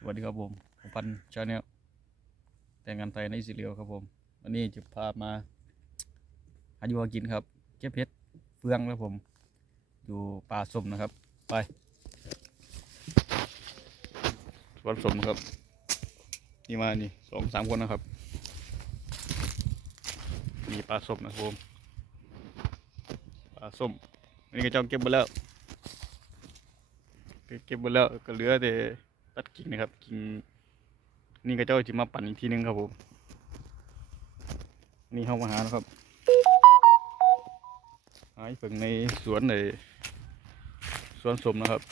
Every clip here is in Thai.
สวัสดีครับผมผมพันชาแนลแต่งงานไทยในอิสราเอลครับผมวันนี้จะพามาหาอยู่หากินครับเก็บเพชรเฟืองครับผม อยู่ป่าสมนะครับ ไปสวนสมนะครับ นี่มานี่สองสามคนนะครับมีปลาสมนะครับผมปลาสมอันนี้ก็จ้าเก็บไปแล้วเก็บไปแล้วก็เหลือแต่ ตัดกิ่งนะครับ กิ่งนี่ก็เจ้าจะมาปั่นอีกทีหนึงครับผมนี่เข้ามาหานะครับหายเพิ่งในสวนในสวนสมนะครับ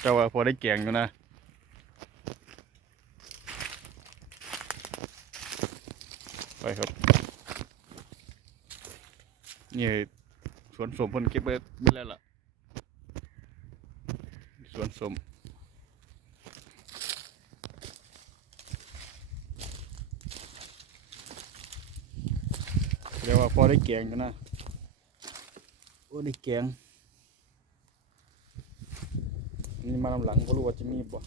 เจ้าว่าพอได้แกงอยู่นะไปครับนี่สวนสมเพิ่นเก็บไปไปแล้วล่ะ สวนสมเรียกว่าพอได้แกงกันนะ โอ้ได้แกงนี่มาลำหลังก็รู้ว่าจะมีบ่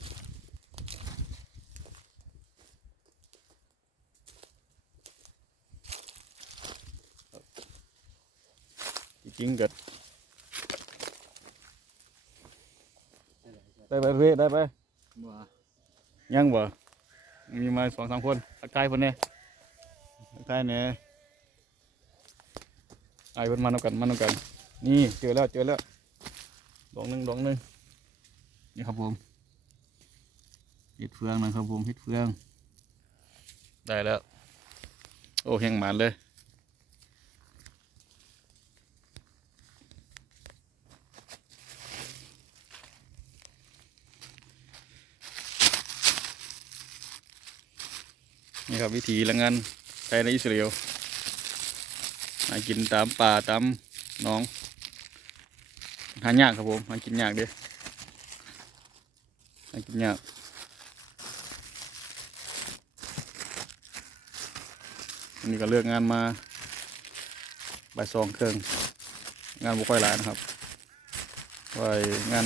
จริงๆเกิด ได้ไปเว้ยได้ไปบ่ยังบ่มีมาสองสามคนทักทายเพิ่นเนี่ยทักทายเนี่ยไอ้เพิ่นมานำกันมานำกัน นี่เจอแล้วเจอแล้วดอกหนึ่งดอกหนึ่งนี่ครับผมเห็ดเฟืองนะครับผมเห็ดเฟือง ได้แล้ว โอ้แห้งหมานเลย นี่ครับวิธีละงานไทยในอิสราเอลหากินตามป่าตามน้องหายากครับผมหากินยากเด้อหากินยากอันนี้ก็เลือกงานมาบ่ายสองเครื่องงานบุค่อยหลายนะครับไว้งาน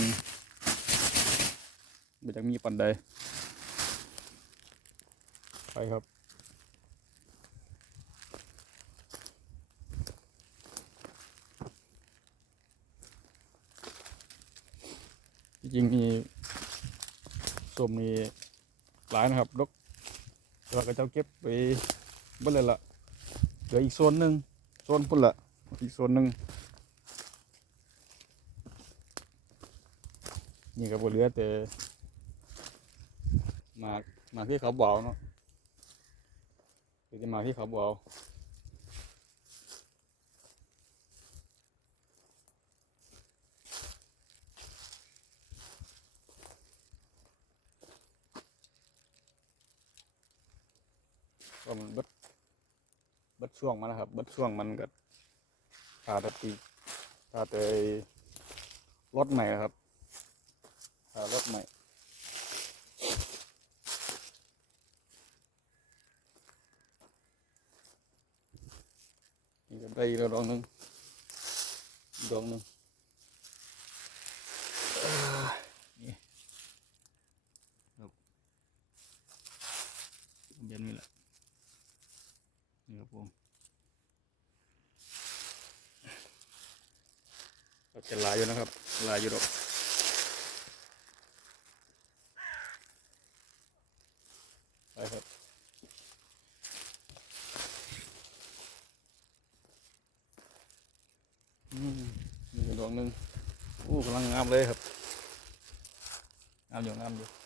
ไม่จะมีปันใดไปครับ จริงมีส้มมีหลายนะครับดกเราก็จะเก็บไปเบ่เลยละเหลืออีกโซนหนึ่งโซนพุ่นละอีกโซนหนึ่งนี่ก็บ่เหลือแต่หมากหมากที่เขาบอกเนาะหรือจะหมากที่เขาบอก ก็มันเบิดเบิดช่วงมันนะครับ เบิดช่วงมันก็ขาดตีขาดแต่รถใหม่ครับขาดรถใหม่นี่ก็ได้แล้วดอกหนึ่งดอกหนึ่งอ่านี่ครับเย็นนี่แหละ นี่ครับผมก็จะหลายอยู่นะครับ หลายอยู่ดอกไปครับอืมนี่ดอกหนึ่งอู้กำลังงามเลยครับงามอยู่งามอยู่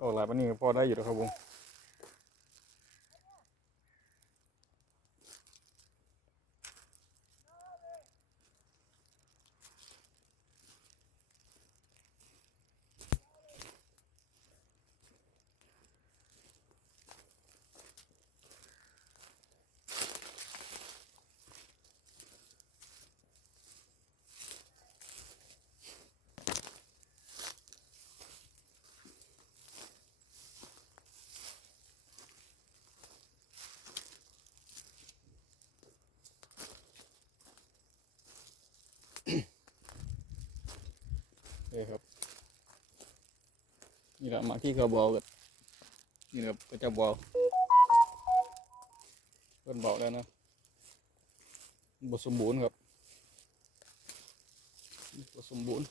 โอ้หลายปันนี้ก็พอได้อยู่แล้วครับผม นี่แหละมาที่เขาบอกกันนี่ครับก็จะบอกเพิ่อนบอกแล้วนะบสมบูรณ์ครับบสมบูรณ์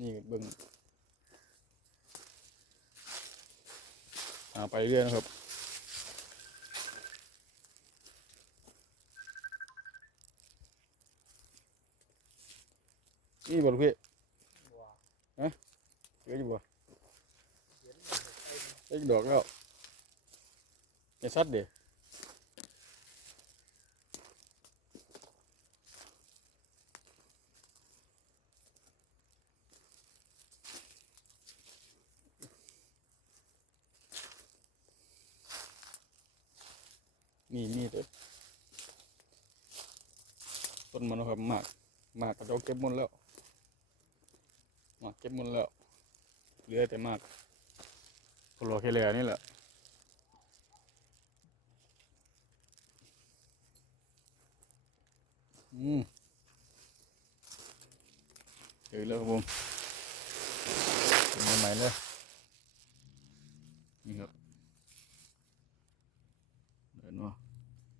นี่เบิ่งหาไปเรื่อยนะครับ นี่บ่ลูกพี่ฮะเจออยู่บ่ได้ดอกแล้วไอ้สัตว์เด้นี่นี่เด้อต้นมันนะครับหมากหมากกระเจาเก็บหมดแล้ว หมากเก็บหมดแล้ว เหลือแต่มากโคโลเคเลียนี่แหละอืมเจอแล้วครับผมเป็นใหม่เลยนี่ครับเดินว่า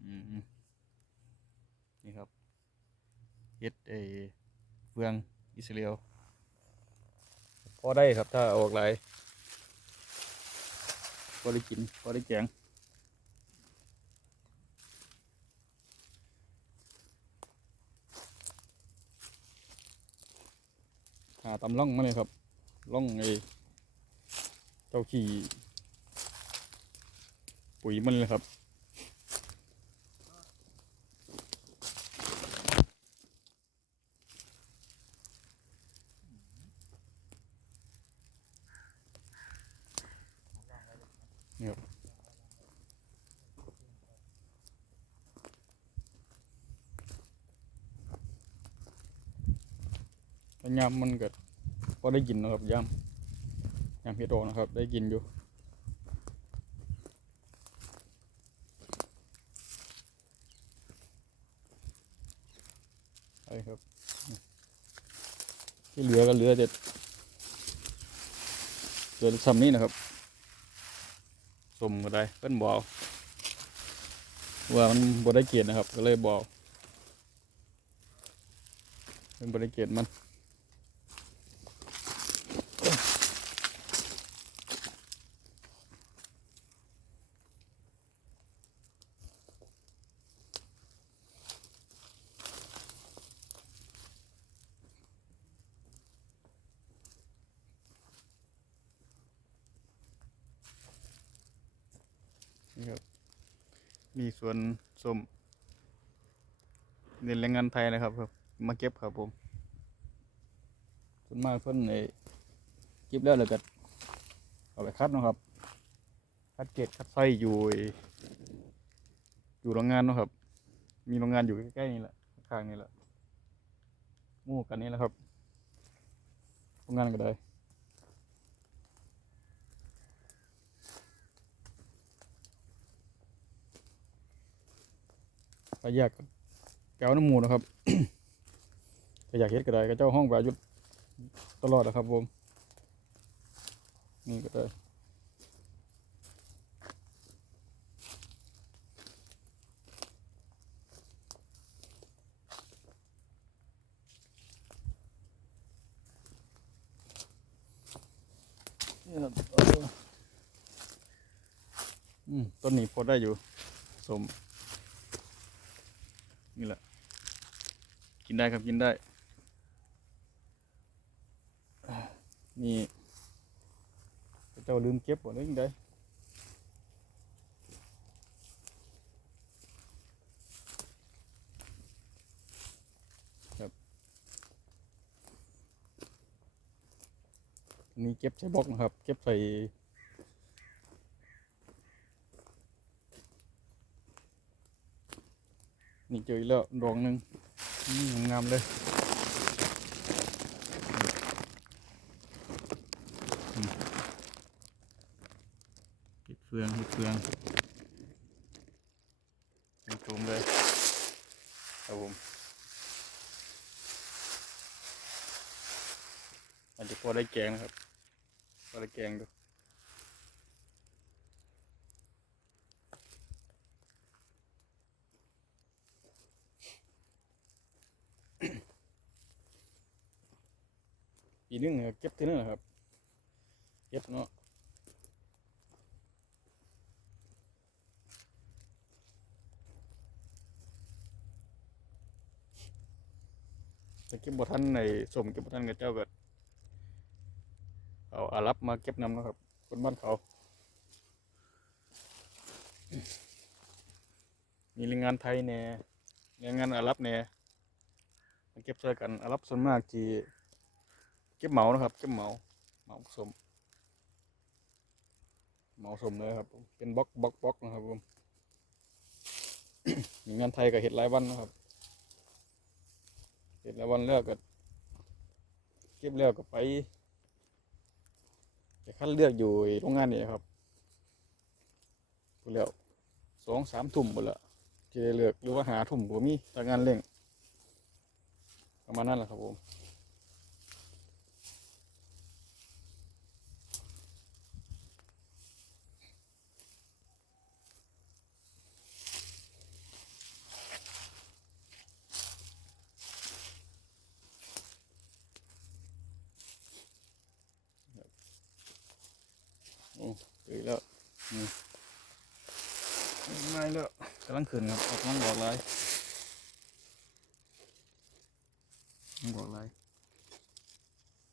อืมนี่ครับเฮ็ดไอ้เฟืองอิสราเอล อได้ครับ ถ้าออกหลายพอได้กินพอได้แกงหาตำล่องมาเลยครับล่องไอ้เจ้าขี่ปุ๋ยมันเลยครับ แต่ยามมันเกิดพอได้กินนะครับยามยามเฮ็ดนะครับ ได้กินอยู่ไปครับ ที่เหลือก็เหลือเด็ดเหลือซ้ำนี้นะครับ สมก็ได้เพิ่นบอกว่ามันบ่ได้เกียรตินะครับ ก็เลยบอกเป็นบริเกตมันครับ มีสวนส้มเน้นแรงงานไทยนะครับครับ มาเก็บครับผมส่วนมากเพิ่นไอ้เก็บแล้วเลยก็เอาไปคัดนะครับ คัดเกตคัดไส้อยู่อยู่โรงงานนะครับ มีโรงงานอยู่ใกล้ๆนี่แหละข้างนี่แหละมู่กันนี่แหละครับโรงงานก็ได้ ถ้าอยากแก้วน้ำหมูนะครับถ้าอยากเฮ็ดก็ได้ก็เจ้าห้องประยุทธ์ตลอดนะครับผมนี่ก็ได้ต้นนี้พอได้อยู่สม นี่แหละ กินได้ครับกินได้ นี่เจ้าลืมเก็บบ่ได้ยังไงครับนนี่เก็บใส่บล็อกนะครับ เก็บใส่ นี่เจออีกแล้วดวงหนึ่งงามเลยเห็บเฟืองเห็บเฟืองยังนตูมเลยครับผมอาจจะพอได้แกงนะครับพอได้แกงดู นึงเนี่ยเก็บทีนึงนะครับ เก็บเนาะแต่เก็บบทันในสมเก็บบทันกับเจ้าก็เอาอารับมาเก็บนำนะครับคนบ้านเขามีแรงงานไทยแน่แรงงานอารับแน่มาเก็บใส่กันอารับส่วนมากที่ เก็บเหมานะครับ เก็บเหมาเหมาสมเหมาสมเลยครับเป็นบล็อกบล็อกบล็อกนะครับผมมีงานไทยกับเห็ดรายวันนะครับเห็ดรายวันแล้วก็เก็บแล้วก็ไปไปคัดเลือกอยู่โรงงานนี่ครับพูดแล้วสองสามทุ่มหมดละที่ได้เลือกหรือว่าหาทุ่มก็มีแต่งานเร่งประมาณนั้นแหละครับผม โอ้ตื่นแล้วนี่ไม่แล้วกำลังขึ้นครับออกำลังบอกเลยกำลังบอกเลย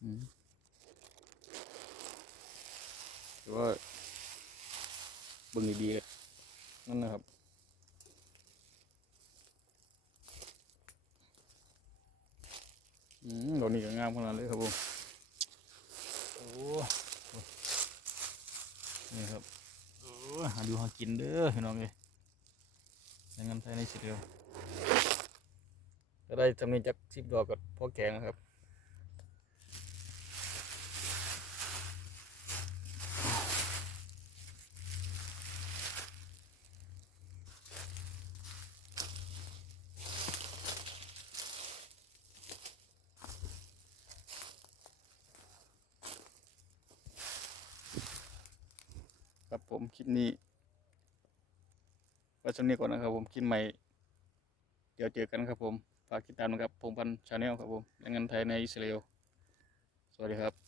อืมแต่ว่าเบิ่งดีๆนั่นนะครับอืมดอกนี้ก็งามขนาดเลยครับผมโอ้ นี่ครับหาดูหากินเด้อพี่น้องเอ้ยในงานไทยในสิเดียวก็ได้จำนวนจักสิบดอกกับพ่อแกงนะครับ ผมคลิปนี้ไว้ชมนี้ก่อนนะครับ ผมคลิปใหม่ เดี๋ยวเจอกันครับผม ฝากติดตามนะครับพงพันธ์ชาแนลครับผมแรงงานไทยในอิสราเอลสวัสดีครับ